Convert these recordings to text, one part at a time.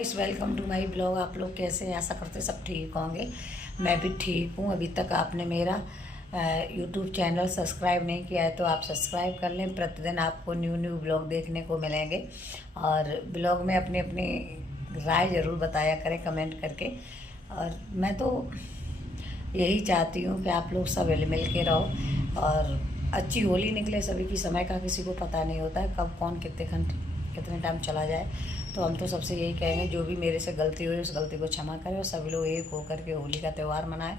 इस welcome to my blog. आप लोग कैसे हैं? आशा करते सब ठीक होंगे। मैं भी ठीक हूँ। अभी तक आपने मेरा यूट्यूब चैनल सब्सक्राइब नहीं किया है तो आप सब्सक्राइब कर लें। प्रतिदिन आपको न्यू ब्लॉग देखने को मिलेंगे और ब्लॉग में अपनी अपनी राय ज़रूर बताया करें कमेंट करके। और मैं तो यही चाहती हूँ कि आप लोग सब हिल मिल के रहो और अच्छी होली निकले। सभी की समय का किसी को पता नहीं होता है कब कौन कितने टाइम चला जाए। तो हम तो सबसे यही कहेंगे जो भी मेरे से गलती हुई उस गलती को क्षमा करें और सभी लोग एक होकर के होली का त्यौहार मनाएं।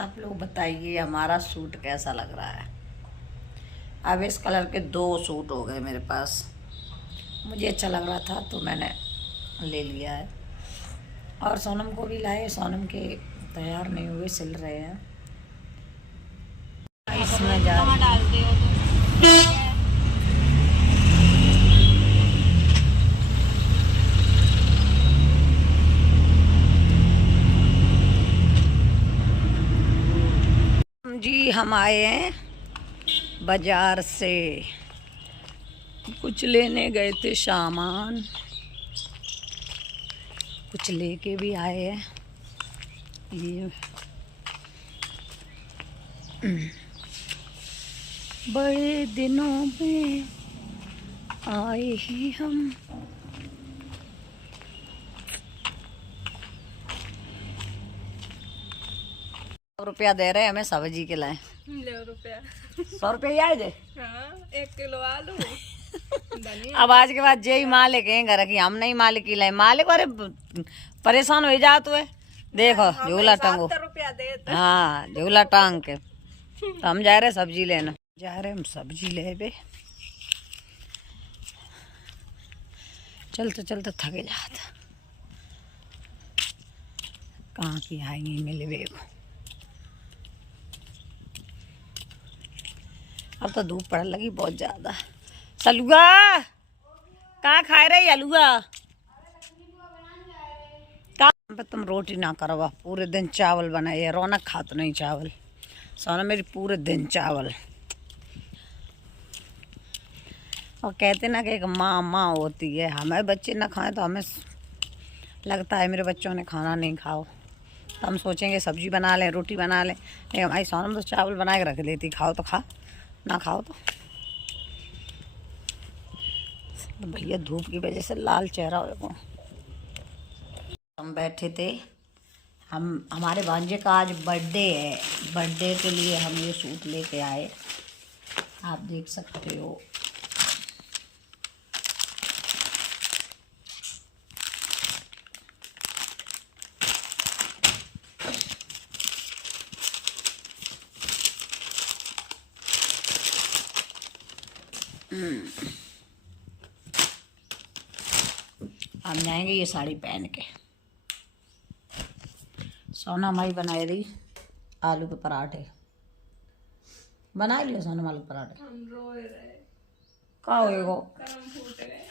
आप लोग बताइए हमारा सूट कैसा लग रहा है। अब इस कलर के 2 सूट हो गए मेरे पास। मुझे अच्छा लग रहा था तो मैंने ले लिया है और सोनम को भी लाए। सोनम के तैयार नहीं हुए, सिल रहे हैं। इसमें डालते हो जी। हम आए हैं बाजार से, कुछ लेने गए थे सामान, कुछ लेके भी आए हैं। ये बड़े दिनों में आए ही हम। ₹100 दे रहे हैं हमें सब्जी के लाए। ₹100 ₹100 आए दे। हाँ, 1 किलो आलू अब आज के बाद जय मालिक हैं घर की, हम नहीं मालिक की लाए। मालिक अरे परेशान हो जा तो है। देखो झूला टांगो। हाँ झूला टांग के तो हम जा रहे सब्जी लेना। जा रहे हम सब्जी ले बे। चलते चलते थके जाता। कहाँ की आएंगी मिले बे को। अब तो धूप पड़ने लगी बहुत ज्यादा। सलुआ कहाँ खाए रही अलुआ? तुम रोटी ना करो, पूरे दिन चावल बनाइए। रौनक खाते नहीं चावल। सोना मेरी पूरे दिन चावल। और कहते ना कि एक माँ होती है। हमें बच्चे ना खाएं तो हमें लगता है मेरे बच्चों ने खाना नहीं खाओ तो हम सोचेंगे सब्जी बना लें, रोटी बना लें। लेकिन हमारी सोनम तो चावल बना के रख देती। खाओ तो खा, ना खाओ तो भैया धूप की वजह से लाल चेहरा हो। हम बैठे थे। हमारे भांजे का आज बर्थडे है। बर्थडे के लिए हम ये सूट लेके आए। आप देख सकते हो। हम जाएंगे ये साड़ी पहन के। सोना हमारी बनाई रही आलू के पराठे। बना लियो सोना आलू के पराठे। हम रोए रहे। का होएगो? करम फूट गए।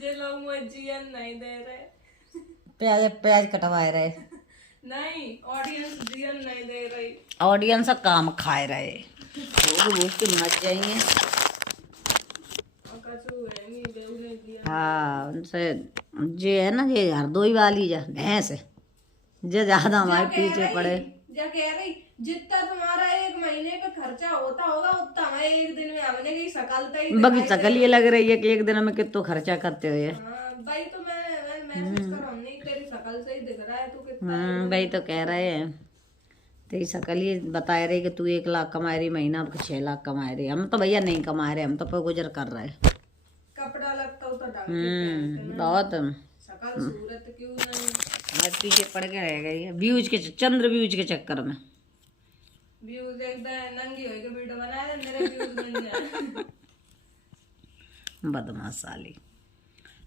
जे लोग मुझे जीएन नहीं दे रहे। प्याज कटवाए रहे। नहीं, ऑडियंस जीएन नहीं दे रही। ऑडियंस काम खाए रहे। भूख के मर जाएंगे। हाँ उनसे जे है ना, ये हरदोई वाली जा भैंस है जे ज्यादा हमारे पीछे पड़े। जा कह रही जितना तुम्हारा 1 महीने पे खर्चा होता होगा उतना हमें 1 दिन में हमने की शकल तई बाकी शकल ये लग रही है कि 1 दिन में कितना खर्चा करते हुए। भाई तो मैं मैसेज कर हमने तेरी शकल से ही दिख रहा है तू कितना। भाई तो कह रहे हैं तेरी शकल ही बता रही कि तू 1 लाख कमा रही महीना, अब 6 लाख कमा रही। हम तो भैया नहीं कमा रहे, हम तो पे गुजर कर रहे। कपड़ा लगता हो तो बहुत शकल सूरत क्यों नहीं। हमारे पीछे पड़ के रह गई है व्यूज के चंद्र व्यूज के चक्कर में। व्यूज एकदम नंगी होई के वीडियो बना दे मेरे व्यूज बन जाए। बदमाश साली।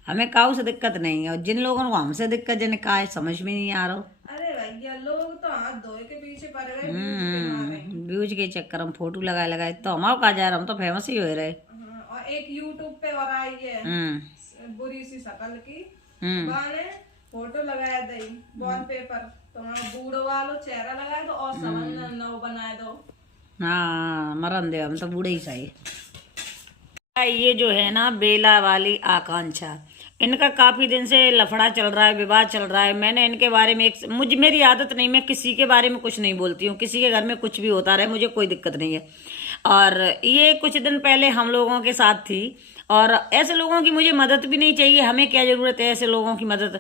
हमें काऊ से दिक्कत नहीं है और जिन लोगों को हमसे दिक्कत जिन्हें का है समझ में नहीं आ रहा। अरे भैया लोग तो हाथ धोए के पीछे पड़ गए व्यूज के चक्कर में फोटो लगाए तो हमारे कहा जा रहा, हम तो फेमस ही हो रहे। और एक यूट्यूब पे और आई है बुरी सी शकल की बाने फोटो लगाया दई वॉलपेपर तो बूढ़ो वालो चेहरा लगाए दो और समन न बनाए दो। हाँ मरन दे, हम तो बूढ़े ही सही। ये जो है ना बेला वाली आकांक्षा, इनका काफी दिन से लफड़ा चल रहा है, विवाद चल रहा है। मैंने इनके बारे में मेरी आदत नहीं, मैं किसी के बारे में कुछ नहीं बोलती हूँ। किसी के घर में कुछ भी होता रहे, मुझे कोई दिक्कत नहीं है। और ये कुछ दिन पहले हम लोगों के साथ थी, और ऐसे लोगों की मुझे मदद भी नहीं चाहिए। हमें क्या जरूरत है ऐसे लोगों की मदद।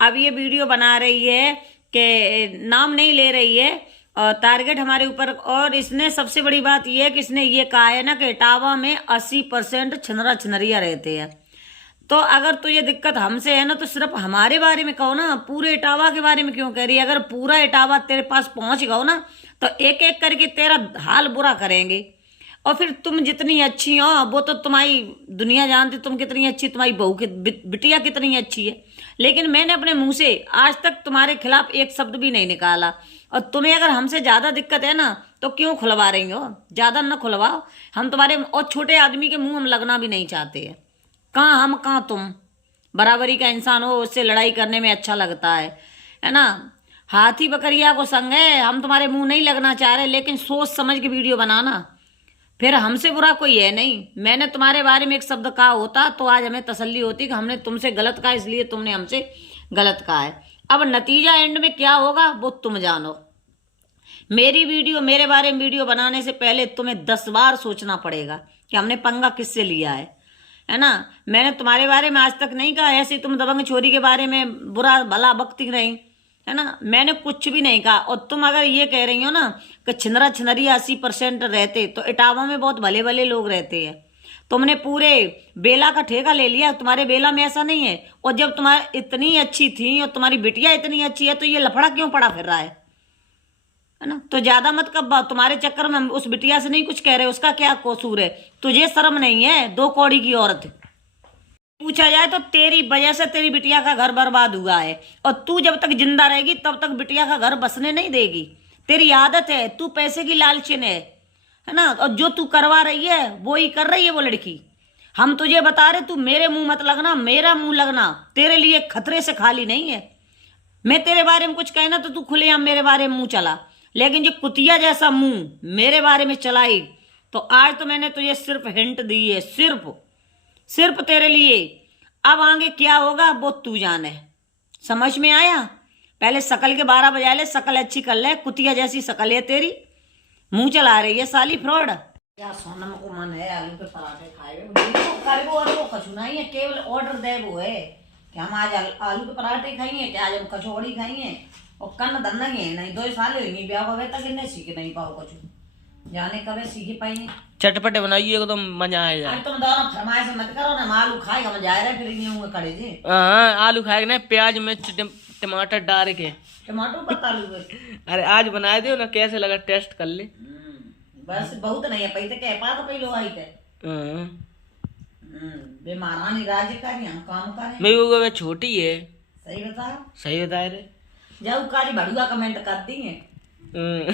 अब ये वीडियो बना रही है कि नाम नहीं ले रही है, और टारगेट हमारे ऊपर। और इसने सबसे बड़ी बात यह है कि इसने ये कहा है ना कि इटावा में 80% छिनरा छिनरिया रहते हैं। तो अगर तुझे दिक्कत हमसे है ना, तो सिर्फ हमारे बारे में कहो ना, पूरे इटावा के बारे में क्यों कह रही है? अगर पूरा इटावा तेरे पास पहुंच गओ ना, तो एक एक करके तेरा हाल बुरा करेंगे। और फिर तुम जितनी अच्छी हो, वो तो तुम्हारी दुनिया जानती तुम कितनी अच्छी, तुम्हारी बहू की बिटिया कितनी अच्छी है। लेकिन मैंने अपने मुंह से आज तक तुम्हारे खिलाफ एक शब्द भी नहीं निकाला। और तुम्हें अगर हमसे ज्यादा दिक्कत है ना, तो क्यों खुलवा रही हो? ज्यादा न खुलवाओ। हम तुम्हारे और छोटे आदमी के मुंह हम लगना भी नहीं चाहते हैं। कहाँ हम कहाँ तुम, बराबरी का इंसान हो, उससे लड़ाई करने में अच्छा लगता है ना। हाथी बकरिया को संग है, हम तुम्हारे मुंह नहीं लगना चाह रहे, लेकिन सोच समझ के वीडियो बनाना। फिर हमसे बुरा कोई है नहीं। मैंने तुम्हारे बारे में एक शब्द कहा होता तो आज हमें तसल्ली होती कि हमने तुमसे गलत कहा, इसलिए तुमने हमसे गलत कहा है। अब नतीजा एंड में क्या होगा वो तुम जानो। मेरे बारे में वीडियो बनाने से पहले तुम्हें 10 बार सोचना पड़ेगा कि हमने पंगा किससे लिया है ना। मैंने तुम्हारे बारे में आज तक नहीं कहा ऐसे तुम दबंग छोरी के बारे में बुरा भला बकती नहीं, है ना। मैंने कुछ भी नहीं कहा। और तुम अगर ये कह रही हो ना कि छिनरा छिनरिया 80% रहते, तो इटावा में बहुत भले भले लोग रहते हैं। तुमने पूरे बेला का ठेका ले लिया, तुम्हारे बेला में ऐसा नहीं है। और जब तुम्हारी इतनी अच्छी थी और तुम्हारी बिटिया इतनी अच्छी है, तो ये लफड़ा क्यों पड़ा फिर रहा है ना। तो ज्यादा मत कब्बा, तुम्हारे चक्कर में हम उस बिटिया से नहीं कुछ कह रहे, उसका क्या कसूर है? तुझे शर्म नहीं है? 2 कौड़ी की औरत। पूछा जाए तो तेरी वजह से तेरी बिटिया का घर बर्बाद हुआ है, और तू जब तक जिंदा रहेगी तब तक बिटिया का घर बसने नहीं देगी। तेरी आदत है, तू पैसे की लालचन है ना। और जो तू करवा रही है वो ही कर रही है वो लड़की। हम तुझे बता रहे, तू मेरे मुंह मत लगना, मेरा मुंह लगना तेरे लिए खतरे से खाली नहीं है। मैं तेरे बारे में कुछ कहना तो तू खुलेआम मेरे बारे में मुंह चला, लेकिन जो कुतिया जैसा मुंह मेरे बारे में चलाई, तो आज तो मैंने तुझे सिर्फ हिंट दी है, सिर्फ तेरे लिए। अब आगे क्या होगा वो तू जाने। समझ में आया? पहले शकल के 12 बजा ले, शकल अच्छी कर ले। कुतिया जैसी शकल है तेरी, मुंह चला रही है साली फ्रॉड। क्या सोनम को मन है आलू के पराठे खाए वो खचुनाई है, केवल ऑर्डर दे वो है कि हम आज आलू के पराठे खाइए, कि आज हम कचौड़ी खाइए। और कन्न धन नहीं 2 साल हुई ब्याह हुए तक इन्हें सीखे नहीं पाओ कचू, जाने कब सीखे पाएंगे। चटपटे बनाइए एकदम मजा आ जाए। तुम दोनों फरमाइश मत करो ना, आलू खाएगा मजा आएगा, फिर नहीं होंगे खड़े जी। हाँ आलू खाएगा ना, प्याज मिर्च टमाटर डाल के। टमाटर पत्ता आलू अरे आज बनाए दो ना, कैसे लगा टेस्ट कर ले। बस बहुत नहीं है पैसे के पास पहलो आई थे। बीमारा नहीं राज करी, हम काम करें। मेरी वो छोटी है। सही बता रहे जाऊ कारी भड़ुआ कमेंट कर दी है।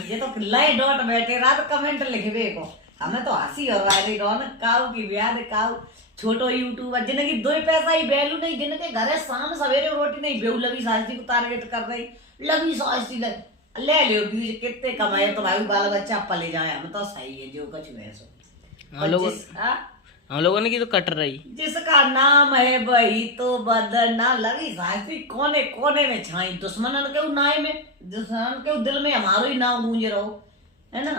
ये तो लय डॉट बैठे रात कमेंट लिखबे को, हमें तो हंसी और आ रही रौनक काऊ की ब्याह काऊ छोटो यूट्यूबर जिनकी 2 पैसा ही वैल्यू नहीं, जिनके घरे शाम सवेरे रोटी नहीं, बेऊ लगी सास्ती को टारगेट कर रही, लगी सास्ती ले लो व्यूज कितने कमाए तो भाई बाल बच्चा पले जाए। हम तो सही है जो कुछ है सो। हम लोगों ने की तो कट रही, जिसका नाम है वही तो बदना लगी सास्ती कोने कोने में छाई। दुश्मन के नाय में, दुश्मन के दिल में हमारो ही नाम गूंज रहो, है ना।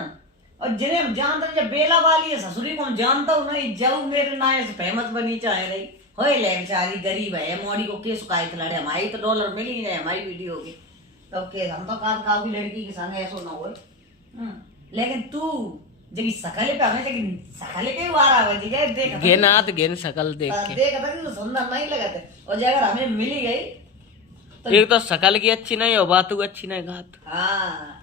और जिन्हें हम जानते जब बेला वाली है ससुरी को हम जानता हूँ नहीं, जब मेरे नाय से फेमस बनी चाहे रही हो ले बेचारी गरीब है, मोड़ी को केस उकाई लड़े, हमारी तो डॉलर मिल ही जाए हमारी वीडियो के, तो केस हम तो काव की लड़की के संग ऐसा ना हो। लेकिन तू जगी सकले पे हमें जगी सकले के वारा बजी गए, देख गेनात गेन शकल देख के देखा था सुंदर नहीं लगते। और अगर हमें मिली गई तो एक तो शकल की अच्छी नहीं और बातों अच्छी नहीं घात। हाँ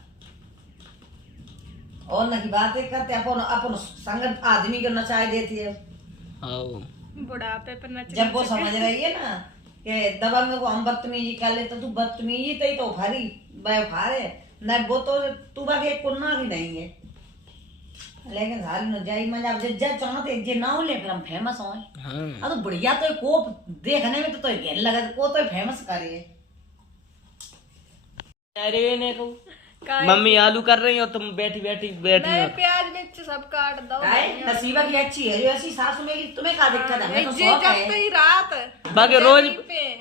और ना की बातें करते अपन संगत आदमी को नचाए देती है बुढ़ापे पर नच। जब वो समझ रही है ना कि दबंग को हम बदतमीजी कर ले, तो तू बदतमीजी तो भारी फारे न, वो तो तू बाकी कुन्ना भी नहीं है। लेकिन सारी न जाई मजा जब चाहते जे ना हो ले फिर हम फेमस हो। हाँ तो बढ़िया तो को देखने में तो घेर लगा को तो फेमस करे। अरे ने को मम्मी आलू कर रही हो, तुम बैठी बैठी बैठी हो। प्याज मिर्च सब काट दो। नसीबा की अच्छी है जो ऐसी सास मिली, तुम्हें क्या दिक्कत है? हमें तो जी शौक जब है। तक रात बाकी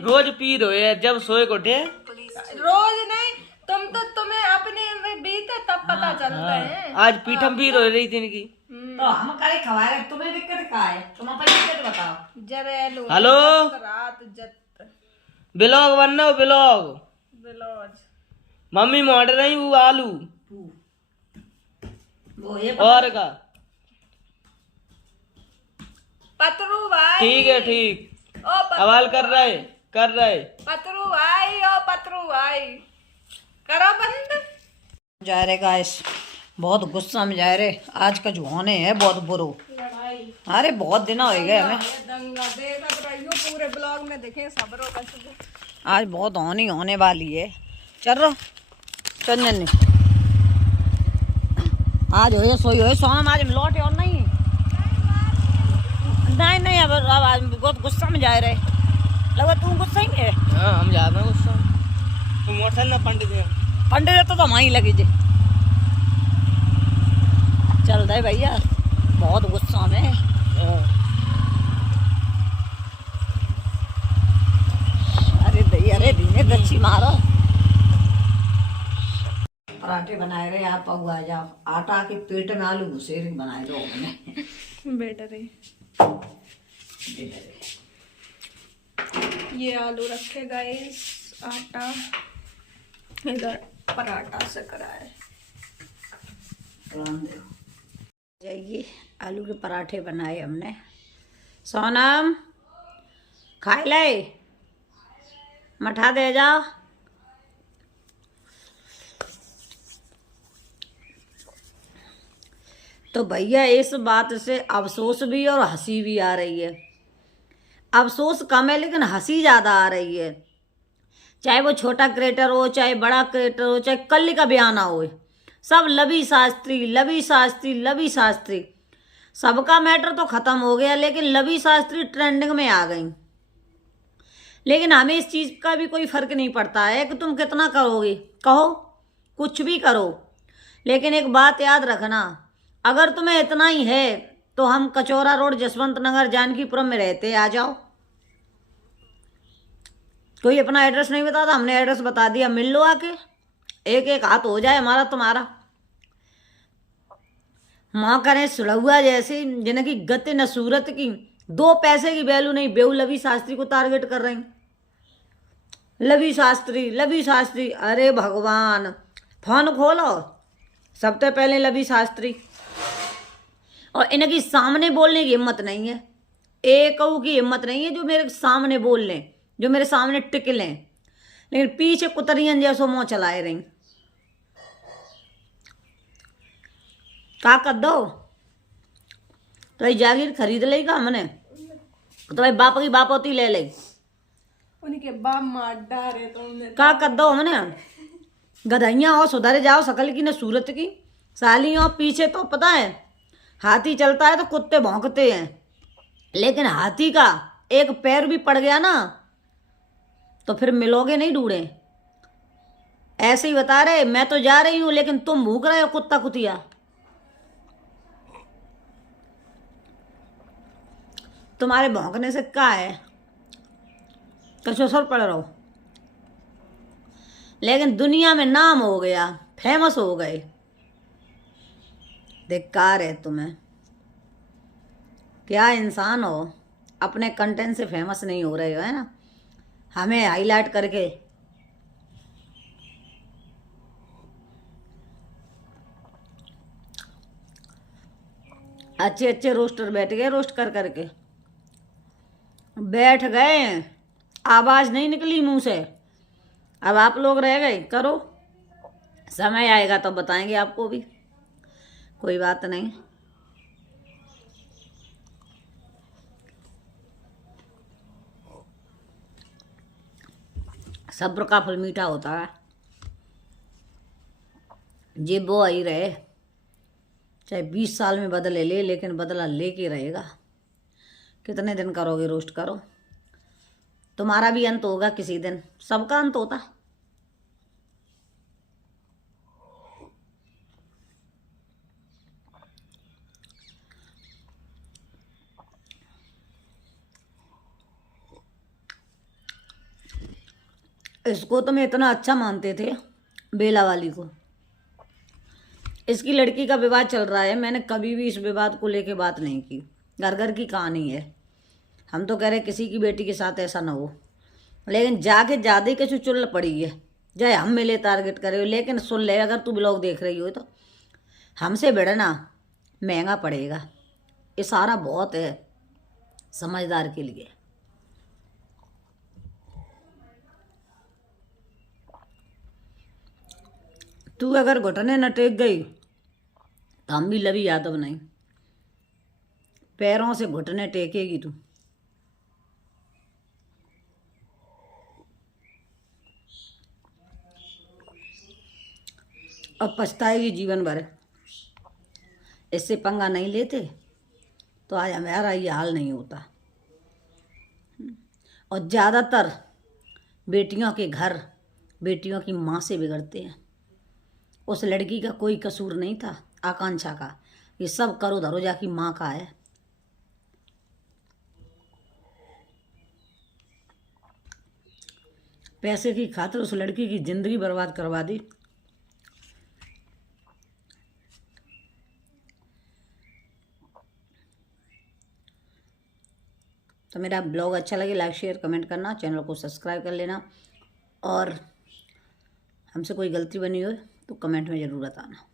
रोज पी रहे है, जब सोए को उठे रोज नहीं, तुम्हें अपने में बीते तब पता चलता है। आज पीठम पी रही थी इनकी। तो हम करे खवा रहे, तुम्हें दिक्कत क्या है? तुम अपनी दिक्कत बताओ। जरेलो हेलो रात जत ब्लॉग बनना हो, ब्लॉग बिलौज मम्मी मोड़ रही वो आलू वो ये और का। पतरू भाई ठीक है ठीक, ओ सवाल कर रहे पतरू भाई, ओ पतरू भाई करो बंद। जा रहे गाइस, बहुत गुस्सा में जा रहे। आज का जो होने है बहुत बुरो। लड़ाई अरे बहुत दिन हो गए हमें। दंगा देखत रहियो, पूरे ब्लॉग में देखे सबरो का। आज बहुत होनी होने वाली है। चल रहा चंदन आज हो सोई हो सोना आज लौटे और नहीं नहीं अब आज बहुत गुस्सा में जा रहे। लगा तू गुस्सा ही है। हाँ हम जा रहे हैं गुस्सा। तू मोटरसाइकिल ना पंडित तो वहीं लगी जे चल रहे भैया बहुत गुस्सा में। अरे धीमे दच्छी मारो। पराठे बनाए रहे आप पहुआ जाओ, आटा के पेट में आलू घुसेरी बनाए दो हमने। बेटर है ये आलू रखे गाइस, आटा इधर पराठा से कराए। जाइए आलू के पराठे बनाए हमने। सोनम खाए ले मठा दे जाओ। तो भैया इस बात से अफसोस भी और हंसी भी आ रही है। अफसोस कम है लेकिन हंसी ज़्यादा आ रही है। चाहे वो छोटा क्रिएटर हो, चाहे बड़ा क्रिएटर हो, चाहे कल का बयाना हो, सब लवी शास्त्री लवी शास्त्री लवी शास्त्री। सबका मैटर तो ख़त्म हो गया लेकिन लवी शास्त्री ट्रेंडिंग में आ गई। लेकिन हमें इस चीज़ का भी कोई फ़र्क नहीं पड़ता है कि तुम कितना करोगे, कहो कुछ भी करो। लेकिन एक बात याद रखना, अगर तुम्हें इतना ही है तो हम कचौरा रोड जसवंत नगर जानकीपुरम में रहते, आ जाओ। कोई अपना एड्रेस नहीं बताता, हमने एड्रेस बता दिया, मिल लो आके। एक एक हाथ हो जाए हमारा तुम्हारा। माँ करें सुलहुआ जैसी जिनकी गति न सूरत की, 2 पैसे की वैल्यू नहीं, बेहू लवी शास्त्री को टारगेट कर रहे हैं। लवी शास्त्री अरे भगवान, फोन खोलो सबसे पहले लवी शास्त्री। और इनकी सामने बोलने की हिम्मत नहीं है, एक की हिम्मत नहीं है जो मेरे सामने बोल लें, जो मेरे सामने टिक लें। लेकिन पीछे कुतरियन जैसो मुँह चलाए रही। क्या कर दो तो भाई जागीर खरीद लेगा हमने, तो भाई बाप की बापौती ले ले। उनके बाप मार डारे तुमने। क्या कर दो हमने, गधैया हो सुधर जाओ, शकल की न सूरत की साली हो। पीछे तो पता है हाथी चलता है तो कुत्ते भौंकते हैं, लेकिन हाथी का एक पैर भी पड़ गया ना तो फिर मिलोगे नहीं ढूंढे। ऐसे ही बता रहे, मैं तो जा रही हूं लेकिन तुम भूख रहे हो कुत्ता कुतिया। तुम्हारे भौंकने से क्या है, कसर पड़ रहो। लेकिन दुनिया में नाम हो गया, फेमस हो गए। धिक्कार है तुम्हें, क्या इंसान हो, अपने कंटेंट से फेमस नहीं हो रहे हो, है ना। हमें हाईलाइट करके अच्छे अच्छे रोस्टर बैठ गए, रोस्ट कर करके बैठ गए, आवाज़ नहीं निकली मुंह से। अब आप लोग रह गए, करो, समय आएगा तो बताएंगे आपको भी, कोई बात नहीं। सब्र का फल मीठा होता है। ये वो आई रहे, चाहे 20 साल में बदले ले, लेकिन बदला लेके रहेगा। कितने दिन करोगे रोस्ट, करो, तुम्हारा भी अंत होगा किसी दिन, सबका अंत होता। इसको तो मैं इतना अच्छा मानते थे, बेला वाली को। इसकी लड़की का विवाद चल रहा है, मैंने कभी भी इस विवाद को लेके बात नहीं की। घर घर की कहानी है, हम तो कह रहे किसी की बेटी के साथ ऐसा ना हो, लेकिन जाके ज़्यादा कुछ चुल पड़ी है। चाहे हम मिले टारगेट करे हो, लेकिन सुन ले, अगर तू ब्लॉग देख रही हो तो हमसे भिड़ना महंगा पड़ेगा। इशारा बहुत है समझदार के लिए। तू अगर घुटने न टेक गई तो हम भी लवी यादव नहीं, पैरों से घुटने टेकेगी तू। अब पछताएगी जीवन भर। इससे पंगा नहीं लेते तो आज हमारा ये हाल नहीं होता। और ज़्यादातर बेटियों के घर बेटियों की माँ से बिगड़ते हैं। उस लड़की का कोई कसूर नहीं था, आकांक्षा का। ये सब करो धरोजा की माँ का है। पैसे की खातिर उस लड़की की जिंदगी बर्बाद करवा दी। तो मेरा ब्लॉग अच्छा लगे लाइक शेयर कमेंट करना, चैनल को सब्सक्राइब कर लेना, और हमसे कोई गलती बनी हो तो कमेंट में ज़रूर बताना।